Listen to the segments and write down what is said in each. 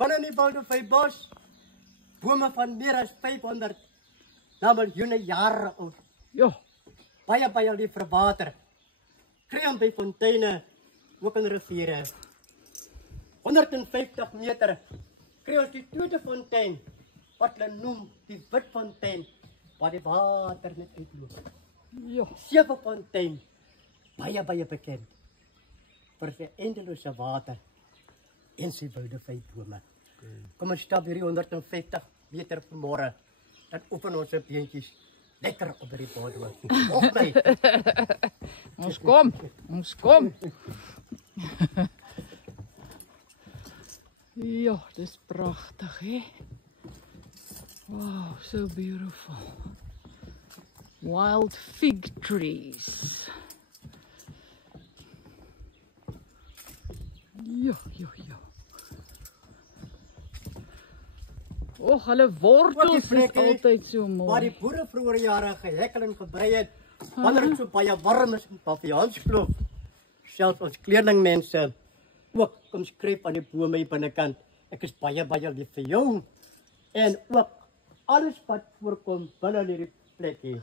Binne die Boudewynbos, bome van meer as 500 na miljoene jare oud. Ja. Baie lief vir water. Kry hom by fonteine, ook in riviere. 150 meter kry ons die tweede fontein, wat hulle noem die Witfontein, waar die water net uitloop. Ja. 7 fontein, baie bekend vir sy eindelose water en sy boudewynbome. Kom ons stap hierdie 150 meter vanmôre, dan oefen ons se beentjies lekker op die bodem. Of my. Ons kom. Ja, dis pragtig, hè? Wow, so beautiful. Wild fig trees. Ja. Och, hulle wortels is altyd so mooi. Waar die boere vroeër jare gehekkel en gebrei het, wanneer dit so baie warm is in Papianskloof. Selfs ons kleerlingmense ook kom skryf aan die bome hier binnekant. Ek is baie lief vir jou. En ook alles wat voorkom binne hierdie plekkie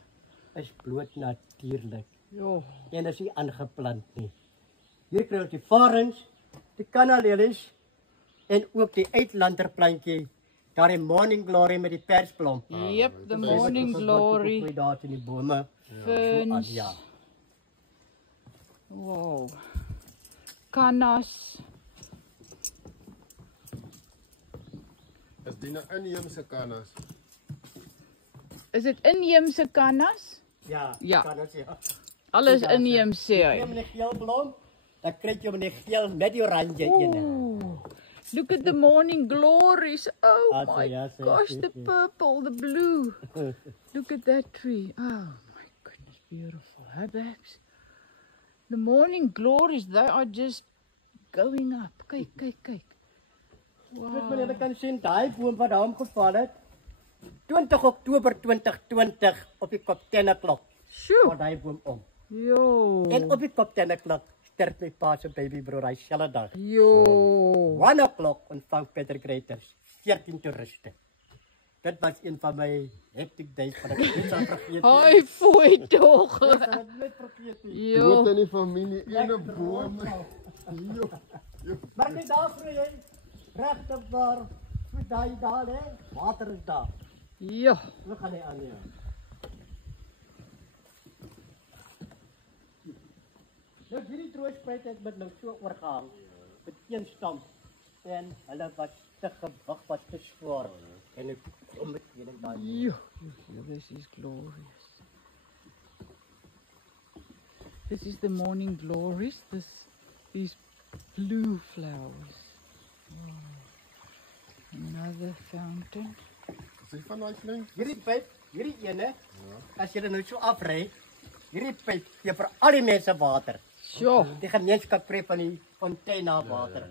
is bloot natuurlik. Ja. En is nie aangeplant nie. Hier kry ons die varens, die kanalelies en ook die uitlanderplantjie. Daar die morning glory met die persblom. Yep, the morning glory. Goeie daar in die bome. Ferns. Ja. Wow. Cannas. Is die nou inheemse cannas? Is dit inheemse cannas? Ja. Ja. Cannas, ja. Alles inheems sê hy. Jy met die geel blom, dan kry jy met die geel met die oranje ene. Ooh. Look at the morning glories. Oh Ah, my yeah, gosh, the purple, the blue. Look at that tree. Oh my goodness, beautiful. Huh, babes? The morning glories, they are just going up. Kyk. Weet Wow. meneer, jy kan sien, daai boom wat daar omgeval het, 20 Oktober 2020 op die kop 10 o'clock, Sjoe. waar daai boom om. Jo. En op die kop 10 o'clock sterf my pa se babybroer hy selfe dag. Jo. 1 o'clock ontvang Peter Greiters 14 toeriste. Dit was een van my hectic days wat ek nie sal vergeet nie. Hoi, fooi tog. Ek sal dit nooit vergeet nie. Jo. Dood in die familie, ene boom. Maar net daar vir jy regtig waar vir daai daar hè, water is daar. Ja. We gaan nie aan nie. Nou hierdie troospuit het met nou so oorgehang met een stam en hulle was te gewig, was te swaar en ek kom met een daai. Jo. This is glorious. This is the morning glories. These blue flowers. Wow. Another fountain. Sê van daai klein. Hierdie pyp, hierdie ene, as jy dit nou so afry, hierdie pyp gee vir al die mense water. Sjoe. Die gemeenskap kry van die fontein na water.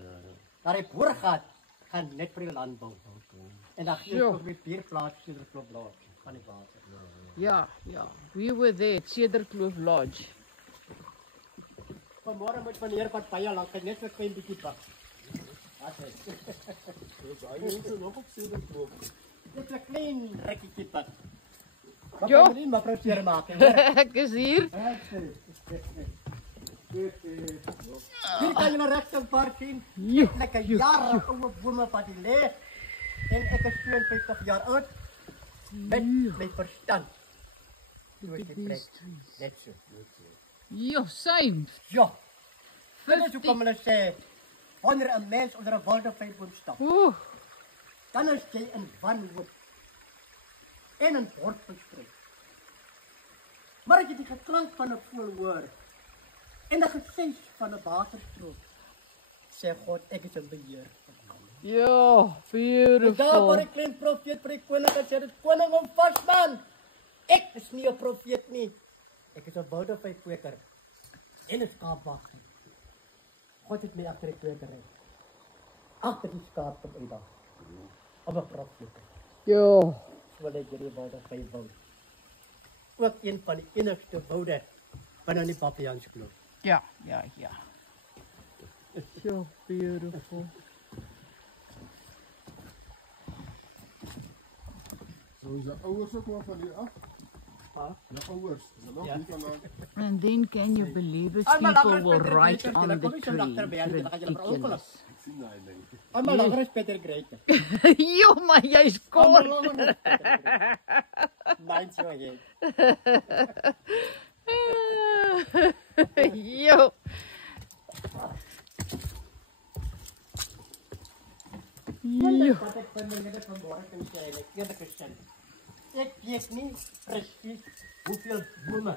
Daar die boorgat gaan net vir die landbou. En dan gee Sjoe. ons weer bierplaas Cederkloof Lodge van die water. Ja. We were there at Cederkloof Lodge. Vanmôre moet meneer wat baie lank net so 'n klein bietjie pak. Wat is? Dis hy mense nog op Cederkloof. Dit 'n klein rekkie pak. Jo. Wat moet mevrou seer maak? Ek is hier. Hier kan jy maar regtig paar sien. Jo. Lekker jare oude bome wat die lê. En ek is 52 jaar oud. Met my verstand. Doe die plek. Net so. Jo, same. Ja. Dit is hoe kom hulle sê, wanneer 'n mens onder 'n boom stap, Oeh. dan is jy in wanhoop en in bordverstryk. Maar as jy die geklank van 'n voël hoor en die gesis van 'n waterstroom, sê God, ek is in beheer. Ja, Daar waar beautiful. 'n klein profeet vir die koning gesê het, koning hom vas man. Ek is nie 'n profeet nie. Ek is 'n boudewynskweker en 'n skaapwagter. God het my agter die kwekery. Agter die skaap kom uit daar. Op 'n profeet. Ja. So dat jy boudewyn wou. Ook een van die enigste woude binne die Papianskloof. Ja. So beautiful. So is de ouers ook maar van hier af? Ha? De ouers. Is er nog Ja. niet vandaan? And then can you believe it? Allemaal People langer will Peter write Greiter, on dan the kom je zo tree. achterbij en dan ga je er ongeluk. Ridiculous. Ik zie dat ding. Allemaal langer is Peter Greiter. Jo, maar jy's Allemaal kort. langer is Peter Greiter. Nein, so jy. Jo. Jo. Wat ek vanmorgen kan sê, en ek eerlijk gesê, ek weet nie precies hoeveel bome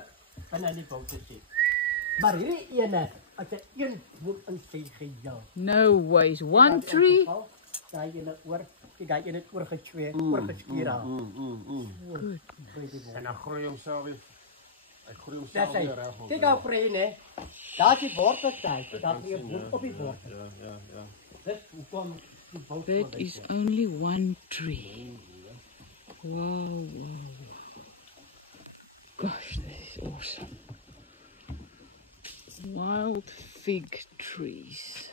binne die boute sit. Maar hierdie ene, as ek een boom in sy gejal. No ways. One tree. Daai ene oor, daai ene het oorgeskeer al. Good. En dan groei homself weer. Hy groei Dis homself hy. weer reg op. Kyk ou vrei, né? Daar is die wortel daai, daar is 'n boom op die wortel. Ja. Dis hoekom die bout That is only one tree. Wow. Gosh, this is awesome. Wild fig trees.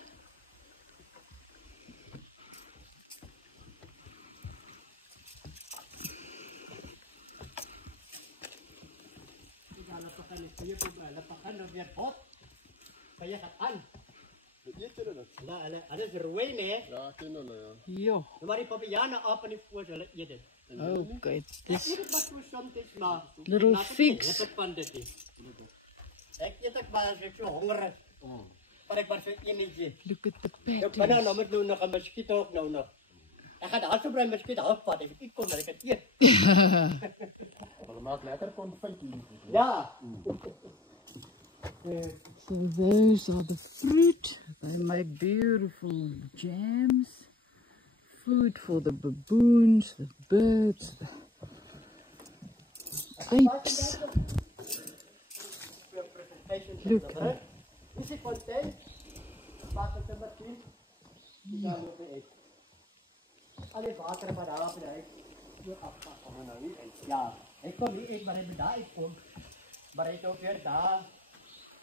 hulle begin nou weer bot. Kaya gaan aan. Eet julle dit? Hulle is rooi, né? Ja, ken hulle ja. Ja. Maar die papiane aap in die voet, hulle eet dit. Okay, Ek this eet dit maar so soms, maar Little laat dit figs. nie, dit van dit nie. Ek eet ek maar as ek so honger is. Maar ek maar so enetjie. look at the Ek ben nou petals. met nou nog 'n muskiet ook nou nog. Ek gaan daar so bly muskiet afvat. Ek kom dat ek het eet. Hulle maak lekker konfytjie. Ja. So those are the fruit. They make beautiful jams. Food for the baboons, the birds, the apes. Look. Dis die fontein. Wat het er met die? Die gaan op die eet. Al die water wat daar op die huis so afpak om nou nie uit. Ja, ek kom nie uit maar hy moet daar uitkom. Maar hy het ook weer daar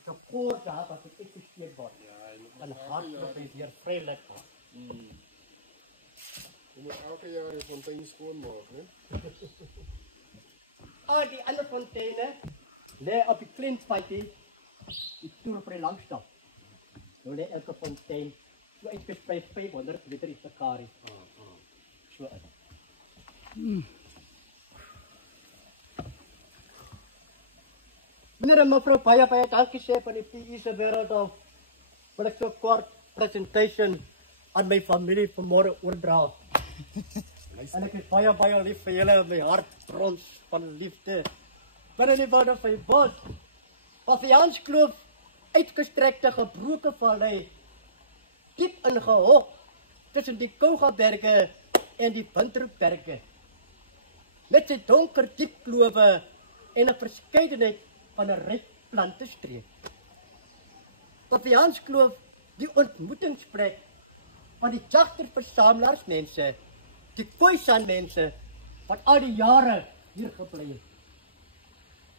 so kort daar wat ek gesteek word. Ja, en hardloop en weer vrylik word. Jy moet elke jaar die fontein skoonmaak, né? Al die ander fonteine lê op die klintspaadjie. Die toer op die langstap. Nou lê elke fontein so uitgesprei 500 meter in mekaar. So uit. Meneer en mevrou, baie dankie sê van die PE se wêreld af. Wil ek so kort presentation aan my familie vanmôre oordra. En ek is baie lief vir julle in my hart brons van liefde. Binne die woude van die bos. Pavianskloof, uitgestrekte gebroke vallei, diep ingehok tussen die Kougaberge en die Windhoekberge. Met sy donker diep klowe en 'n verskeidenheid van 'n ryk plantestreek. Pavianskloof, die ontmoetingsplek van die jagter-versamelaars-mense, die Khoisan-mense wat al die jare hier gebly het.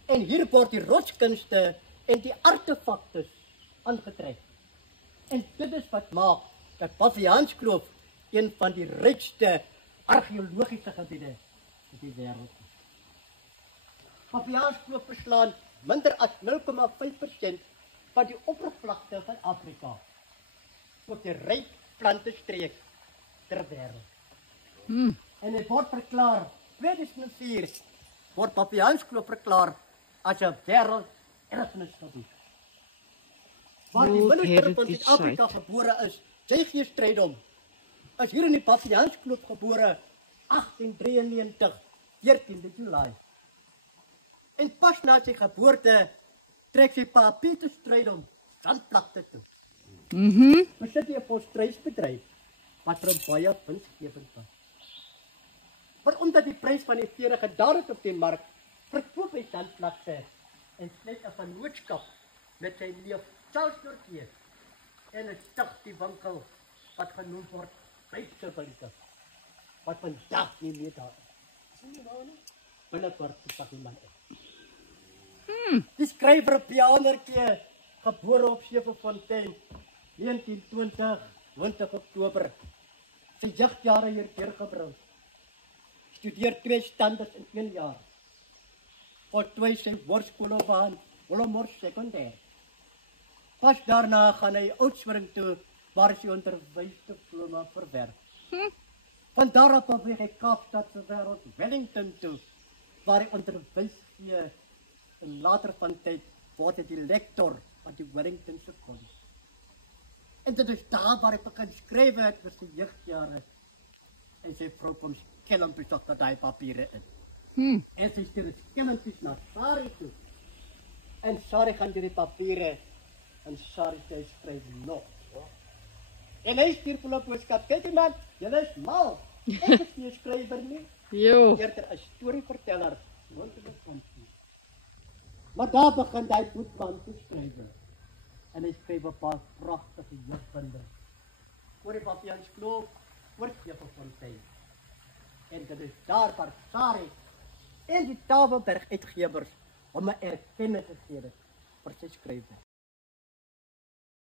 En hier word die rotskunste en die artefakte aangetrek. En dit is wat maak dat Pavianskloof een van die rykste argeologiese gebiede in die wêreld is. Pavianskloof beslaan minder as 0,5% van die oppervlakte van Afrika. Op die ryk plantestreek ter wêreld. En dit word verklaar, 2004 word Pavianskloof verklaar as 'n wêrelderfenisgebied. Waar die World minister van Heritage Suid-Afrika Site. gebore is, J.G. Strydom, is hier in die Pavianskloof gebore 1893, 14de Julie. En pas na sy geboorte trek sy pa Pieter Strydom Zandvlakte toe. Besit hy 'n volstruisbedryf wat vir hom baie winsgewend was. Maar omdat die prys van die vere gedaal het op die mark, verkoop hy Zandvlakte en sluit 'n vennootskap met sy neef Charles Dortier en hy stig die winkel wat genoem word Bytse, wat vandag nie meer daar is. Sien jy nou nie? Binnekort stig die man uit. Die skrywer Pianertjie, gebore op Sewefontein, 1920, 20 Oktober. Sy jeugjare hier deurgebring. studeer 2 standaards in 1 jaar. Voltooi sy hoërskoolloopbaan, Willowmore Sekondêr. Pas daarna gaan hy Oudtshoorn toe, waar hy sy onderwysdiploma verwerf. Van daar af beweeg hy Kaapstad se wêreld, Wellington toe, waar hy onderwys gee, en later van tyd word hy die lektor van die Wellingtonse College. En dit is daar waar hy begin skryf het vir sy jeugdjare. En sy vrou kom skelmpies tot met daai papiere in. En sy stuur skelmpies na Sari toe. En Sari gaan die papiere, en Sari sê skryf nog. En hy stuur vir 'n boodskap, kyk man, julle is mal. Ek is nie 'n skrywer nie. Jo. Eerder 'n storieverteller. Maar daar begin hy voetman te skryf. En hy skryf 'n paar pragtige jeugbinde. Oor die Papians Kloof, oor Kleeffontein. En dit is daar waar Sari en die Tafelberg uitgewers hom 'n erkenning gegee het vir sy skrywe.